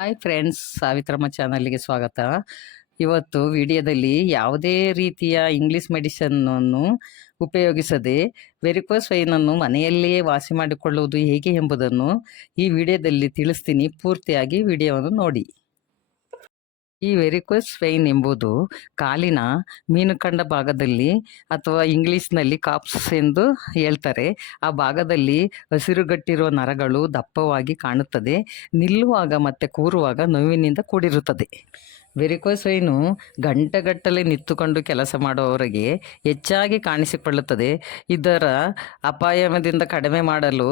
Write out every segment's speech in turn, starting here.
Hi friends, Savitramma ಚಾನಲ್ಗೆ ಸ್ವಾಗತ. ಇವತ್ತು ವಿಡಿಯೋದಲ್ಲಿ ಯಾವುದೇ ರೀತಿಯ ಇಂಗ್ಲಿಷ್ ಮೆಡಿಸನ್ನನ್ನು ಉಪಯೋಗಿಸದೆ ವೆರಿಕೋಸ್ ವೈನನ್ನು ಮನೆಯಲ್ಲಿಯೇ ವಾಸಿ ಮಾಡಿಕೊಳ್ಳುವುದು ಹೇಗೆ ಎಂಬುದನ್ನು ಈ ವಿಡಿಯೋದಲ್ಲಿ ತಿಳಿಸ್ತೀನಿ. ಪೂರ್ತಿಯಾಗಿ ವಿಡಿಯೋವನ್ನು ನೋಡಿ. ಈ ವೆರಿಕೋಸ್ ವೈನ್ ಎಂಬುದು ಕಾಲಿನ ಮೀನುಕಂಡ ಭಾಗದಲ್ಲಿ ಅಥವಾ ಇಂಗ್ಲಿಷ್ನಲ್ಲಿ ಕಾಪ್ಸ್ ಎಂದು ಹೇಳ್ತಾರೆ. ಆ ಭಾಗದಲ್ಲಿ ಹಸಿರುಗಟ್ಟಿರುವ ನರಗಳು ದಪ್ಪವಾಗಿ ಕಾಣುತ್ತದೆ. ನಿಲ್ಲುವಾಗ ಮತ್ತು ಕೂರುವಾಗ ನೋವಿನಿಂದ ಕೂಡಿರುತ್ತದೆ. ವೆರಿಕೋಸ್ ವೈನು ಗಂಟೆಗಟ್ಟಲೆ ನಿಂತುಕೊಂಡು ಕೆಲಸ ಮಾಡುವವರಿಗೆ ಹೆಚ್ಚಾಗಿ ಕಾಣಿಸಿಕೊಳ್ಳುತ್ತದೆ. ಇದರ ಅಪಾಯದಿಂದ ಕಡಿಮೆ ಮಾಡಲು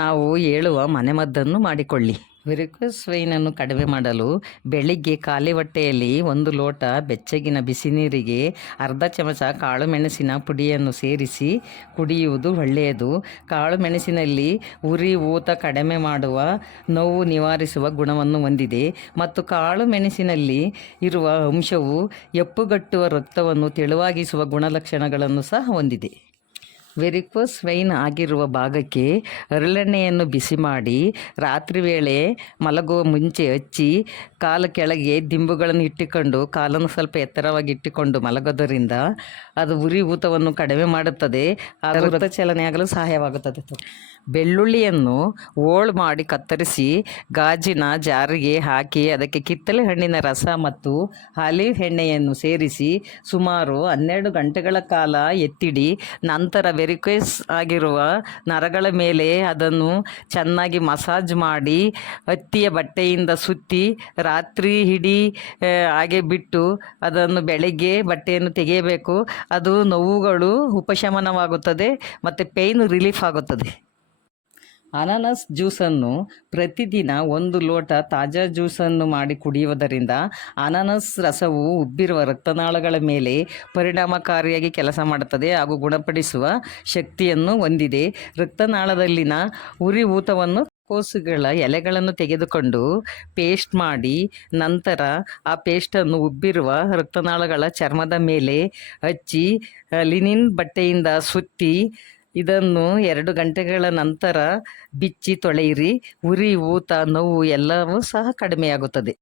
ನಾವು ಹೇಳುವ ಮನೆಮದ್ದನ್ನು ಮಾಡಿಕೊಳ್ಳಿ. ವೆರಿಕೋಸ್ ವೈನನ್ನು ಕಡಿಮೆ ಮಾಡಲು ಬೆಳಿಗ್ಗೆ ಖಾಲಿ ಹೊಟ್ಟೆಯಲ್ಲಿ 1 ಲೋಟ ಬೆಚ್ಚಗಿನ ಬಿಸಿ ನೀರಿಗೆ ಅರ್ಧ ಚಮಚ ಕಾಳು ಮೆಣಸಿನ ಪುಡಿಯನ್ನು ಸೇರಿಸಿ ಕುಡಿಯುವುದು ಒಳ್ಳೆಯದು. ಕಾಳು ಮೆಣಸಿನಲ್ಲಿ ಉರಿ ಊತ ಕಡಿಮೆ ಮಾಡುವ, ನೋವು ನಿವಾರಿಸುವ ಗುಣವನ್ನು ಹೊಂದಿದೆ ಮತ್ತು ಕಾಳು ಮೆಣಸಿನಲ್ಲಿ ಇರುವ ಅಂಶವು ಹೆಪ್ಪುಗಟ್ಟುವ ರಕ್ತವನ್ನು ತೆಳುವಾಗಿಸುವ ಗುಣಲಕ್ಷಣಗಳನ್ನು ಸಹ ಹೊಂದಿದೆ. ವೆರಿಕೋಸ್ ವೈನ್ ಆಗಿರುವ ಭಾಗಕ್ಕೆ ಹರಳೆಣ್ಣೆಯನ್ನು ಬಿಸಿ ಮಾಡಿ ರಾತ್ರಿ ವೇಳೆ ಮಲಗುವ ಮುಂಚೆ ಹಚ್ಚಿ ಕಾಲ ಕೆಳಗೆ ದಿಂಬುಗಳನ್ನು ಇಟ್ಟುಕೊಂಡು ಕಾಲನ್ನು ಸ್ವಲ್ಪ ಎತ್ತರವಾಗಿ ಇಟ್ಟುಕೊಂಡು ಮಲಗೋದರಿಂದ ಅದು ಉರಿ ಊತವನ್ನು ಕಡಿಮೆ ಮಾಡುತ್ತದೆ. ರಕ್ತ ಚಲನೆಯಾಗಲು ಸಹಾಯವಾಗುತ್ತದೆ. ಬೆಳ್ಳುಳ್ಳಿಯನ್ನು ಹೋಳು ಮಾಡಿ ಕತ್ತರಿಸಿ ಗಾಜಿನ ಜಾರಿಗೆ ಹಾಕಿ ಅದಕ್ಕೆ ಕಿತ್ತಳೆ ಹಣ್ಣಿನ ರಸ ಮತ್ತು ಆಲಿವ್ ಎಣ್ಣೆಯನ್ನು ಸೇರಿಸಿ ಸುಮಾರು 12 ಗಂಟೆಗಳ ಕಾಲ ಎತ್ತಿಡಿ. ನಂತರ ವೆರಿಕೋಸ್ ಆಗಿರುವ ನರಗಳ ಮೇಲೆ ಅದನ್ನು ಚೆನ್ನಾಗಿ ಮಸಾಜ್ ಮಾಡಿ ಹತ್ತಿಯ ಬಟ್ಟೆಯಿಂದ ಸುತ್ತಿ ರಾತ್ರಿ ಇಡೀ ಹಾಗೆ ಬಿಟ್ಟು ಅದನ್ನು ಬೆಳಗ್ಗೆ ಬಟ್ಟೆಯನ್ನು ತೆಗೆಯಬೇಕು. ಅದು ನೋವುಗಳು ಉಪಶಮನವಾಗುತ್ತದೆ ಮತ್ತು ಪೇಯ್ನ್ ರಿಲೀಫ್ ಆಗುತ್ತದೆ. ಅನಾನಸ್ ಜ್ಯೂಸನ್ನು ಪ್ರತಿದಿನ 1 ಲೋಟ ತಾಜಾ ಜ್ಯೂಸನ್ನು ಮಾಡಿ ಕುಡಿಯುವುದರಿಂದ ಅನಾನಸ್ ರಸವು ಉಬ್ಬಿರುವ ರಕ್ತನಾಳಗಳ ಮೇಲೆ ಪರಿಣಾಮಕಾರಿಯಾಗಿ ಕೆಲಸ ಮಾಡುತ್ತದೆ ಹಾಗೂ ಗುಣಪಡಿಸುವ ಶಕ್ತಿಯನ್ನು ಹೊಂದಿದೆ. ರಕ್ತನಾಳದಲ್ಲಿನ ಉರಿ ಊತವನ್ನು ಕೋಸುಗಳ ಎಲೆಗಳನ್ನು ತೆಗೆದುಕೊಂಡು ಪೇಸ್ಟ್ ಮಾಡಿ ನಂತರ ಆ ಪೇಸ್ಟನ್ನು ಉಬ್ಬಿರುವ ರಕ್ತನಾಳಗಳ ಚರ್ಮದ ಮೇಲೆ ಹಚ್ಚಿ ಲಿನಿನ್ ಬಟ್ಟೆಯಿಂದ ಸುತ್ತಿ ಇದನ್ನು 2 ಗಂಟೆಗಳ ನಂತರ ಬಿಚ್ಚಿ ತೊಳೆಯಿರಿ. ಉರಿ ಊತ ನೋವು ಎಲ್ಲವೂ ಸಹ ಕಡಿಮೆಯಾಗುತ್ತದೆ.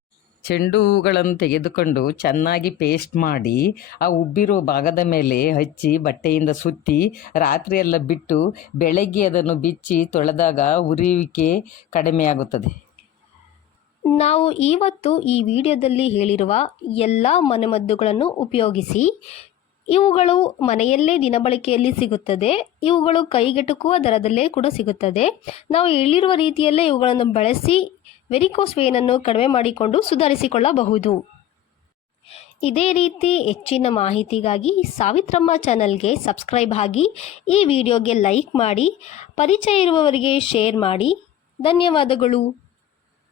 ಚೆಂಡು ಹೂಗಳನ್ನು ತೆಗೆದುಕೊಂಡು ಚೆನ್ನಾಗಿ ಪೇಸ್ಟ್ ಮಾಡಿ ಆ ಉಬ್ಬಿರುವ ಭಾಗದ ಮೇಲೆ ಹಚ್ಚಿ ಬಟ್ಟೆಯಿಂದ ಸುತ್ತಿ ರಾತ್ರಿಯೆಲ್ಲ ಬಿಟ್ಟು ಬೆಳಗ್ಗೆ ಅದನ್ನು ಬಿಚ್ಚಿ ತೊಳೆದಾಗ ಉರಿಯುವಿಕೆ ಕಡಿಮೆಯಾಗುತ್ತದೆ. ನಾವು ಇವತ್ತು ಈ ವಿಡಿಯೋದಲ್ಲಿ ಹೇಳಿರುವ ಎಲ್ಲ ಮನೆಮದ್ದುಗಳನ್ನು ಉಪಯೋಗಿಸಿ ಇವುಗಳು ಮನೆಯಲ್ಲೇ ದಿನಬಳಕೆಯಲ್ಲಿ ಸಿಗುತ್ತದೆ. ಇವುಗಳು ಕೈಗೆಟುಕುವ ದರದಲ್ಲೇ ಕೂಡ ಸಿಗುತ್ತದೆ. ನಾವು ಹೇಳಿರುವ ರೀತಿಯಲ್ಲೇ ಇವುಗಳನ್ನು ಬಳಸಿ ವೆರಿಕೋಸ್ ವೇನನ್ನು ಕಡಿಮೆ ಮಾಡಿಕೊಂಡು ಸುಧಾರಿಸಿಕೊಳ್ಳಬಹುದು. ಇದೇ ರೀತಿ ಹೆಚ್ಚಿನ ಮಾಹಿತಿಗಾಗಿ ಸಾವಿತ್ರಮ್ಮ ಚಾನಲ್ಗೆ ಸಬ್ಸ್ಕ್ರೈಬ್ ಆಗಿ, ಈ ವಿಡಿಯೋಗೆ ಲೈಕ್ ಮಾಡಿ, ಪರಿಚಯ ಇರುವವರಿಗೆ ಶೇರ್ ಮಾಡಿ. ಧನ್ಯವಾದಗಳು.